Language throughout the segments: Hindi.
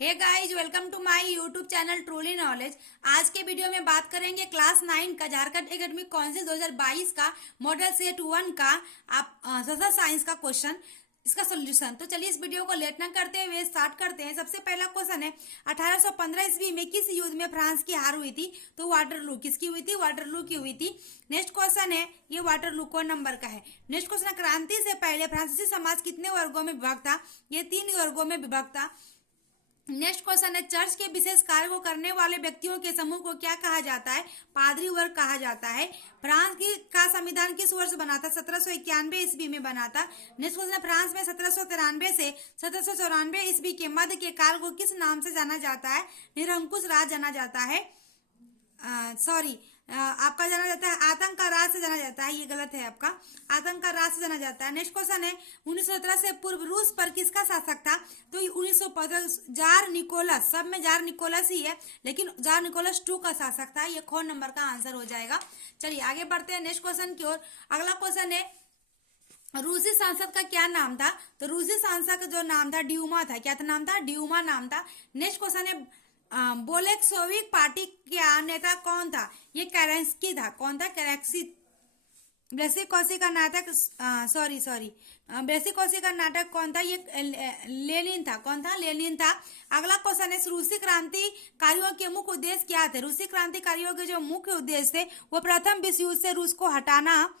Hey guys, welcome to my YouTube channel truly knowledge. आज के वीडियो में बात करेंगे क्लास 9 का झारखंड एकेडमिक काउंसिल 2022 का मॉडल सेट 1 का आप सोशल साइंस का क्वेश्चन, इसका सोल्यूशन। तो चलिए इस वीडियो को लेट ना करते हुए स्टार्ट करते हैं। सबसे पहला क्वेश्चन है 1815 ईस्वी में किस युद्ध में फ्रांस की हार हुई थी? तो वाटरलू। किसकी हुई थी? वाटरलू की हुई थी। नेक्स्ट क्वेश्चन है, ये वाटरलू कौन नंबर का है? नेक्स्ट क्वेश्चन, क्रांति से पहले फ्रांसीसी समाज कितने वर्गों में विभक्त था? ये 3 वर्गों में विभक्त था। नेक्स्ट क्वेश्चन है, चर्च के विशेष कार्य को करने वाले व्यक्तियों के समूह को क्या कहा जाता है? पादरी वर्ग कहा जाता है। फ्रांस का संविधान किस वर्ष बना था? 1791 ईस्वी में बना था। नेक्स्ट क्वेश्चन है, फ्रांस में 1793 से 1794 ईस्वी के मध्य के काल को किस नाम से जाना जाता है? निरंकुश राज जाना जाता है। आपका जाना जाता है आतंक का राज से जाना जाता है। ये गलत है आपका, आतंक का राज से जाना जाता है। नेक्स्ट क्वेश्चन है, 1917 से पूर्व रूस पर किसका शासक था? तो 1915 जार निकोलस, सब में जार निकोलस ही है, लेकिन जार निकोलस 2 का शासक था। ये कौन नंबर का आंसर हो जाएगा। चलिए आगे बढ़ते हैं नेक्स्ट क्वेश्चन की ओर। अगला क्वेश्चन है, रूसी सांसद का क्या नाम था? तो रूसी सांसद का जो नाम था ड्यूमा था। क्या था नाम था? ड्यूमा नाम था। नेक्स्ट क्वेश्चन है, बोलेक्सोविक पार्टी का नेता कौन था? ये कैरेंस्की था। कौन था? कैरेंस्की। ब्रेसिकोसी का नाटक ब्रेसिकोसी का नाटक कौन था? ये लेनिन था। कौन था? लेनिन था। अगला क्वेश्चन है, रूसी क्रांतिकारियों के मुख्य उद्देश्य क्या थे? रूसी क्रांतिकारियों के जो मुख्य उद्देश्य थे वो प्रथम विश्व युद्ध से रूस को हटाना,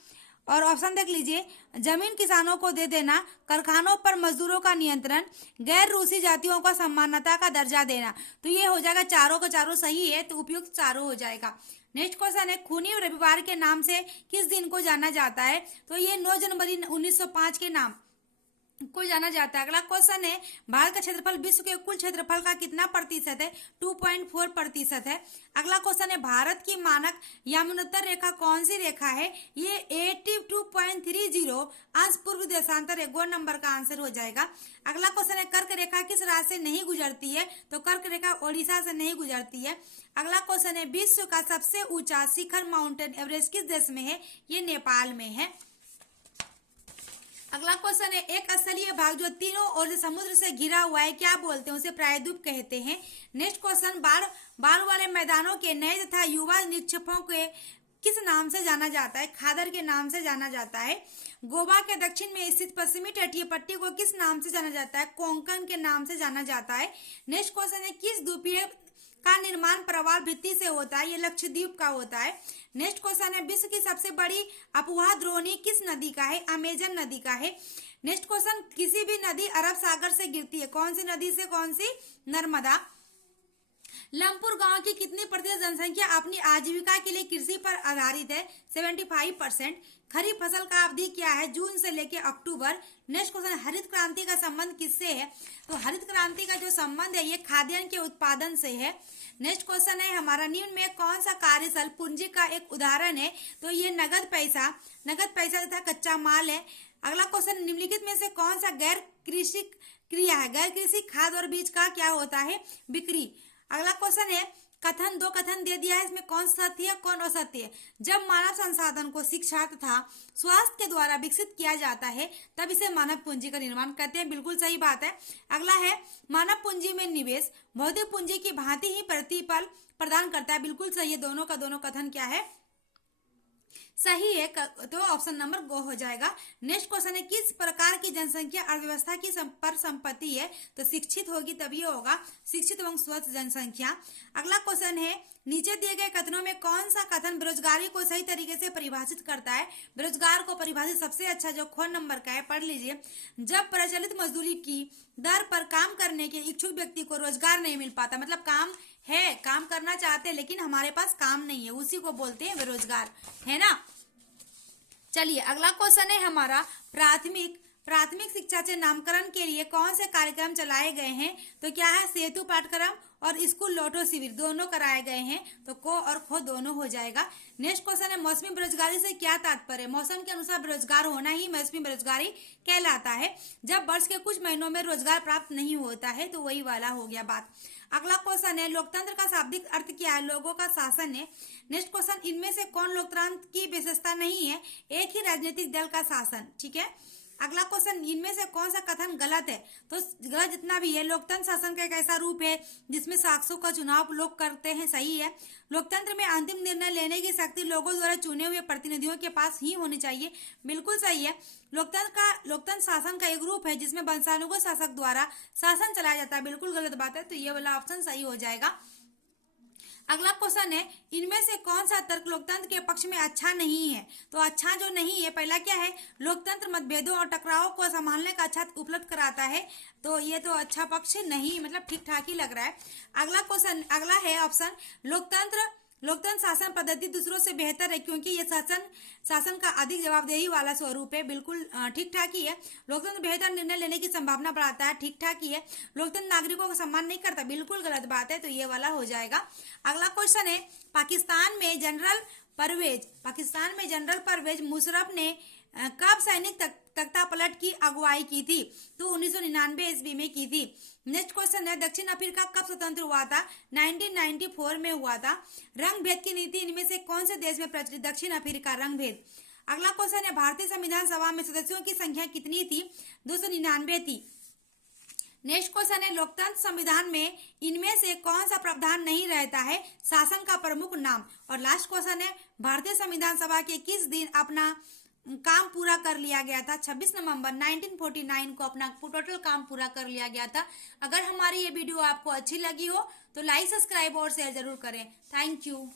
और ऑप्शन देख लीजिए, जमीन किसानों को दे देना, कारखानों पर मजदूरों का नियंत्रण, गैर रूसी जातियों को सम्मानता का दर्जा देना। तो ये हो जाएगा, चारों का चारों सही है, तो उपयुक्त चारों हो जाएगा। नेक्स्ट क्वेश्चन है, खूनी रविवार के नाम से किस दिन को जाना जाता है? तो ये 9 जनवरी 1905 के नाम को जाना जाता है। अगला क्वेश्चन है, भारत का क्षेत्रफल विश्व के कुल क्षेत्रफल का कितना प्रतिशत है? 2.4% है। अगला क्वेश्चन है, भारत की मानक यामुनोत्तर रेखा कौन सी रेखा है? ये 82.30 अंश पूर्व देशांतर है। 2 नंबर का आंसर हो जाएगा। अगला क्वेश्चन है, कर्क रेखा किस राज्य से नहीं गुजरती है? तो कर्क रेखा ओडिशा से नहीं गुजरती है। अगला क्वेश्चन है, विश्व का सबसे ऊंचा शिखर माउंटेन एवरेस्ट किस देश में है? ये नेपाल में है। अगला क्वेश्चन है, एक स्थलीय भाग जो तीनों ओर से समुद्र से घिरा हुआ है क्या बोलते हैं? उसे प्रायद्वीप कहते हैं। नेक्स्ट क्वेश्चन, बाढ़ वाले मैदानों के नए तथा युवा निक्षेपों के किस नाम से जाना जाता है? खादर के नाम से जाना जाता है। गोवा के दक्षिण में स्थित पश्चिमी तटीय पट्टी को किस नाम से जाना जाता है? कोंकण के नाम से जाना जाता है। नेक्स्ट क्वेश्चन है, किस द्वीप का निर्माण प्रवाल भित्ति से होता है? ये लक्षद्वीप का होता है। नेक्स्ट क्वेश्चन है, विश्व की सबसे बड़ी अपवाह द्रोणी किस नदी का है? अमेजन नदी का है। नेक्स्ट क्वेश्चन, किसी भी नदी अरब सागर से गिरती है, कौन सी नदी से? कौन सी? नर्मदा। लमपुर गांव की कितनी प्रतिशत जनसंख्या अपनी आजीविका के लिए कृषि पर आधारित है? 75%। खरीफ फसल का अवधि क्या है? जून से लेकर अक्टूबर। नेक्स्ट क्वेश्चन, हरित क्रांति का संबंध किससे है? तो हरित क्रांति का जो संबंध है ये खाद्यान्न के उत्पादन से है। नेक्स्ट क्वेश्चन है, हमारा निम्न में कौन सा कार्यशल पूंजी का एक उदाहरण है? तो ये नगद पैसा तथा कच्चा माल है। अगला क्वेश्चन, निम्नलिखित में से कौन सा गैर कृषि क्रिया है? गैर कृषि खाद और बीज का क्या होता है? बिक्री। अगला क्वेश्चन है, दो कथन दे दिया है, इसमें कौन सत्य है कौन असत्य है? जब मानव संसाधन को शिक्षा तथा स्वास्थ्य के द्वारा विकसित किया जाता है तब इसे मानव पूंजी का निर्माण करते हैं। बिल्कुल सही बात है। अगला है, मानव पूंजी में निवेश भौतिक पूंजी की भांति ही प्रतिफल प्रदान करता है। बिल्कुल सही है, दोनों का दोनों कथन क्या है? सही है, तो ऑप्शन नंबर गो हो जाएगा। नेक्स्ट क्वेश्चन है, किस प्रकार की जनसंख्या अर्थव्यवस्था की पर संपत्ति है? तो शिक्षित होगी तभी होगा, शिक्षित एवं स्वस्थ जनसंख्या। अगला क्वेश्चन है, नीचे दिए गए कथनों में कौन सा कथन बेरोजगारी को सही तरीके से परिभाषित करता है? बेरोजगार को परिभाषित सबसे अच्छा जो ख नंबर का है, पढ़ लीजिए। जब प्रचलित मजदूरी की दर पर काम करने के इच्छुक व्यक्ति को रोजगार नहीं मिल पाता, मतलब काम है, काम करना चाहते हैं लेकिन हमारे पास काम नहीं है, उसी को बोलते हैं बेरोजगार, है ना। चलिए अगला क्वेश्चन है हमारा, प्राथमिक शिक्षा से नामकरण के लिए कौन से कार्यक्रम चलाए गए हैं? तो क्या है? सेतु पाठ्यक्रम और स्कूल लौटो शिविर दोनों कराए गए हैं, तो को और खो दोनों हो जाएगा। नेक्स्ट क्वेश्चन है, मौसमी बेरोजगारी से क्या तात्पर्य? मौसम के अनुसार बेरोजगार होना ही मौसमी बेरोजगारी कहलाता है। जब वर्ष के कुछ महीनों में रोजगार प्राप्त नहीं होता है, तो वही वाला हो गया बात। अगला क्वेश्चन है, लोकतंत्र का शाब्दिक अर्थ क्या है? लोगों का शासन है। नेक्स्ट क्वेश्चन, इनमें से कौन लोकतंत्र की विशेषता नहीं है? एक ही राजनीतिक दल का शासन। ठीक है, अगला क्वेश्चन, इनमें से कौन सा कथन गलत है? तो गलत जितना भी है, लोकतंत्र शासन का एक ऐसा रूप है जिसमें शासकों का चुनाव लोग करते हैं, सही है। लोकतंत्र में अंतिम निर्णय लेने की शक्ति लोगों द्वारा चुने हुए प्रतिनिधियों के पास ही होनी चाहिए, बिल्कुल सही है। लोकतंत्र शासन का एक रूप है जिसमें वंशानुगत शासक द्वारा शासन चलाया जाता है, बिल्कुल गलत बात है, तो ये वाला ऑप्शन सही हो जाएगा। अगला क्वेश्चन है, इनमें से कौन सा तर्क लोकतंत्र के पक्ष में अच्छा नहीं है? तो अच्छा जो नहीं है, पहला क्या है, लोकतंत्र मतभेदों और टकरावों को संभालने का अच्छा उपलब्ध कराता है, तो ये तो अच्छा पक्ष नहीं, मतलब ठीक ठाक ही लग रहा है। अगला क्वेश्चन, अगला है ऑप्शन, लोकतंत्र शासन पद्धति दूसरों से बेहतर है क्योंकि ये शासन का अधिक जवाबदेही वाला स्वरूप है, बिल्कुल ठीक ठाक ही है। लोकतंत्र बेहतर निर्णय लेने की संभावना बढ़ाता है, ठीक ठाक ही है। लोकतंत्र नागरिकों का सम्मान नहीं करता, बिल्कुल गलत बात है, तो ये वाला हो जाएगा। अगला क्वेश्चन है, पाकिस्तान में जनरल परवेज मुशर्रफ ने कब सैनिक तख्ता पलट की अगुवाई की थी? तो 1999 ईस्वी में की थी। नेक्स्ट क्वेश्चन है, दक्षिण अफ्रीका कब स्वतंत्र हुआ था? 1994 में हुआ था। रंग भेद की नीति इनमें से कौन से देश में प्रचलित? दक्षिण अफ्रीका, रंग भेद। अगला क्वेश्चन है, भारतीय संविधान सभा में सदस्यों की संख्या कितनी थी? 299 थी। नेक्स्ट क्वेश्चन है, लोकतंत्र संविधान में इनमें से कौन सा प्रावधान नहीं रहता है? शासन का प्रमुख नाम। और लास्ट क्वेश्चन है, भारतीय संविधान सभा के किस दिन अपना काम पूरा कर लिया गया था? 26 नवंबर 1949 को अपना टोटल काम पूरा कर लिया गया था। अगर हमारी ये वीडियो आपको अच्छी लगी हो तो लाइक, सब्सक्राइब और शेयर जरूर करें। Thank you.